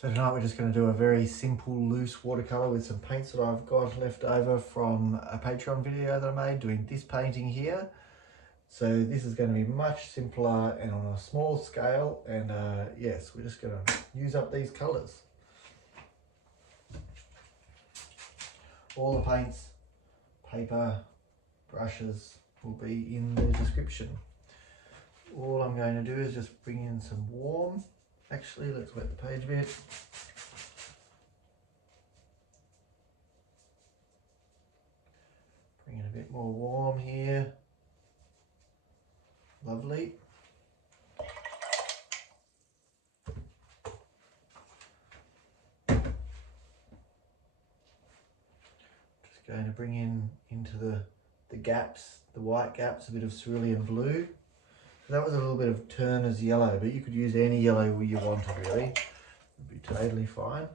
So tonight we're just going to do a very simple loose watercolour with some paints that I've got left over from a Patreon video that I made doing this painting here. So this is going to be much simpler and on a small scale, and yes, we're just going to use up these colours. All the paints, paper, brushes will be in the description. All I'm going to do is just bring in some warm. Actually, let's wet the page a bit. Bring in a bit more warm here. Lovely. Just going to bring into the gaps, the white gaps, a bit of Cerulean Blue. That was a little bit of Turner's yellow, but you could use any yellow you wanted really. It'd be totally fine.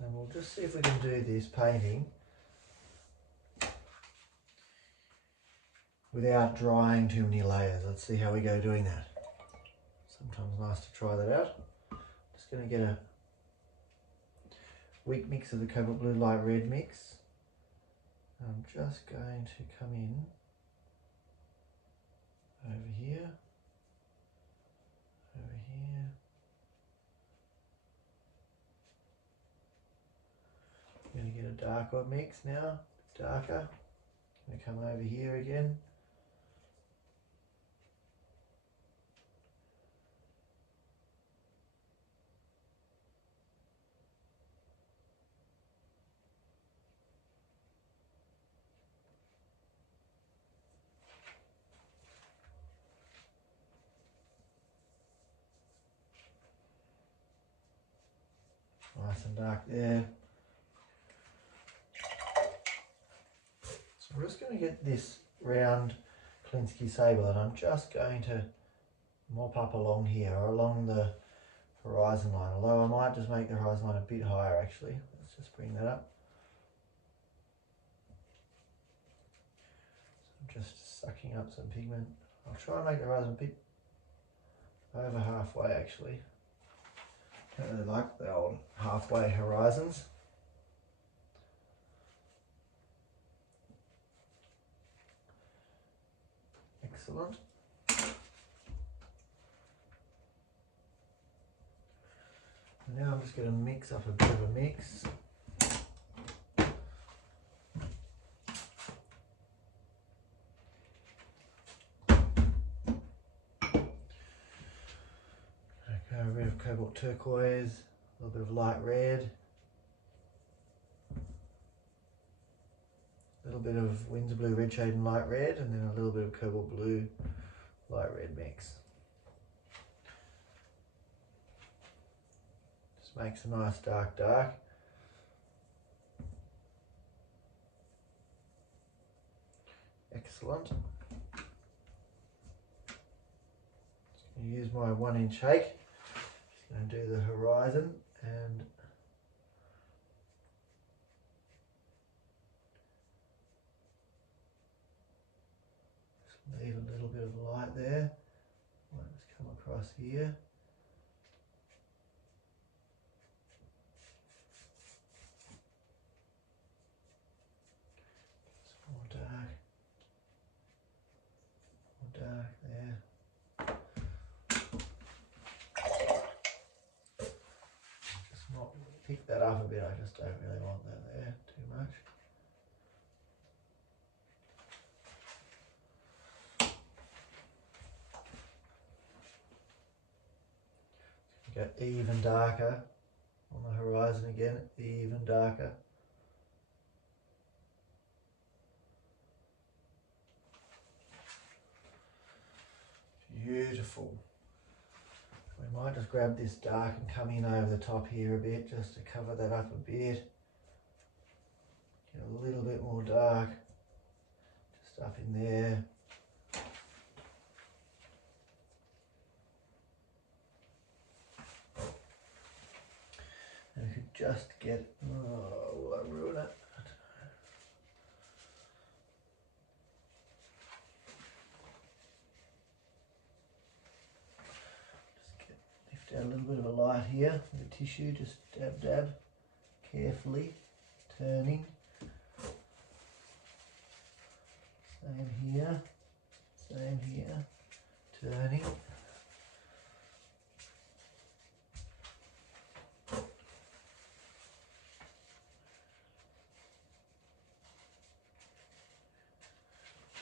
And we'll just see if we can do this painting without drying too many layers. Let's see how we go doing that. Sometimes nice to try that out. Just going to get a weak mix of the Cobalt Blue light red mix. I'm just going to come in over here, over here. I'm going to get a darker mix now, darker. I'm going to come over here again. Nice and dark there. So we're just going to get this round Kolinsky sable, and I'm just going to mop up along here, or along the horizon line, although I might just make the horizon line a bit higher actually. Let's just bring that up. So I'm just sucking up some pigment. I'll try and make the horizon a bit over halfway actually. I don't really like the old halfway horizons. Excellent. And now I'm just going to mix up a bit of a mix. Okay, a bit of Cobalt Turquoise, a little bit of light red, a little bit of Winsor Blue red shade and light red, and then a little bit of Cobalt Blue light red mix. Just makes a nice dark dark. Excellent. Just going to use my 1-inch Hake. Just going to do the horizon and just leave a little bit of light there. Might just come across here. Just more dark there. Just not pick that up a bit. I just don't really want that there too much. Go even darker on the horizon again, even darker. Beautiful. We might just grab this dark and come in over the top here a bit just to cover that up a bit. Get a little bit more dark just up in there. And we could just get, oh, will I ruin it? little bit of a light here with the tissue, just dab dab, carefully turning. Same here, turning.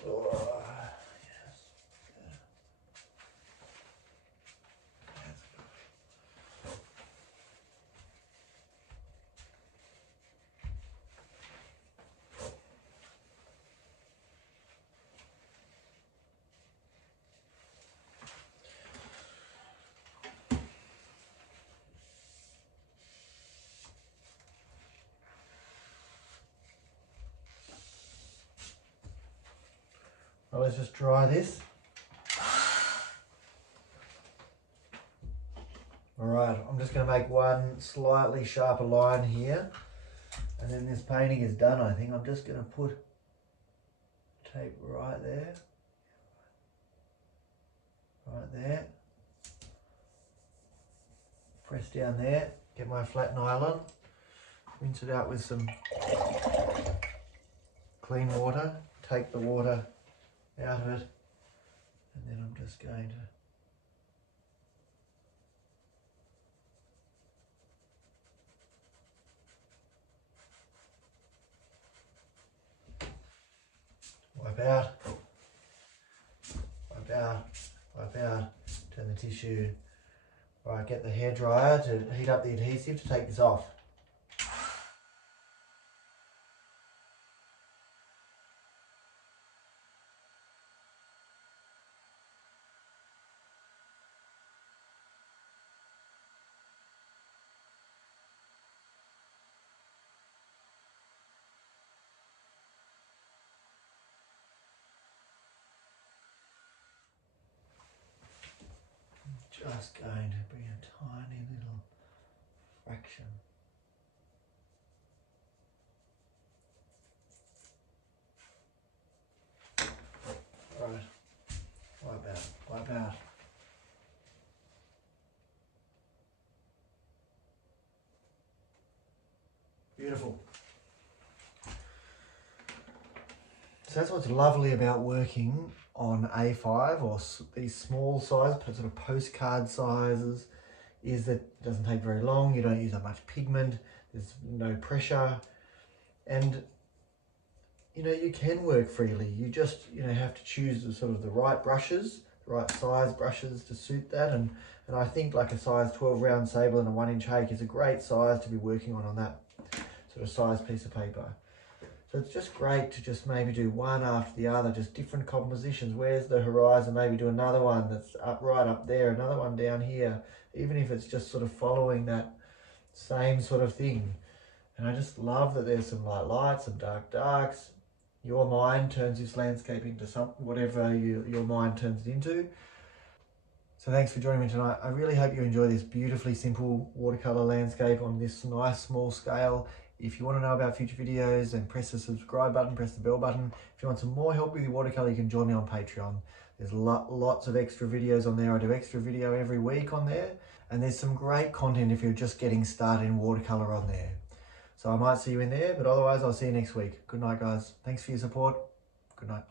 Oh, yes. Well, let's just dry this. Alright, I'm just going to make one slightly sharper line here, and then this painting is done. I think I'm just going to put tape right there, press down there, get my flat nylon, rinse it out with some clean water, take the water out of it, and then I'm just going to wipe out, turn the tissue. Right, get the hairdryer to heat up the adhesive to take this off. Just going to bring a tiny little fraction. Right, wipe out. Beautiful. So that's what's lovely about working on A5 or these small size, sort of postcard sizes, is that it doesn't take very long, you don't use that much pigment, there's no pressure, and you know, you can work freely. You just, you know, have to choose the sort of the right brushes, the right size brushes to suit that, and I think like a size 12 round sable and a 1 inch hake is a great size to be working on that sort of size piece of paper. So it's just great to just maybe do one after the other, just different compositions. Where's the horizon? Maybe do another one that's right up there, another one down here, even if it's just sort of following that same sort of thing. And I just love that there's some light lights, some dark darks. Your mind turns this landscape into something, whatever your mind turns it into. So thanks for joining me tonight. I really hope you enjoy this beautifully simple watercolour landscape on this nice small scale. If you want to know about future videos, then press the subscribe button, press the bell button. If you want some more help with your watercolour, you can join me on Patreon. There's lots of extra videos on there. I do extra video every week on there. And there's some great content if you're just getting started in watercolour on there. So I might see you in there, but otherwise I'll see you next week. Good night, guys. Thanks for your support. Good night.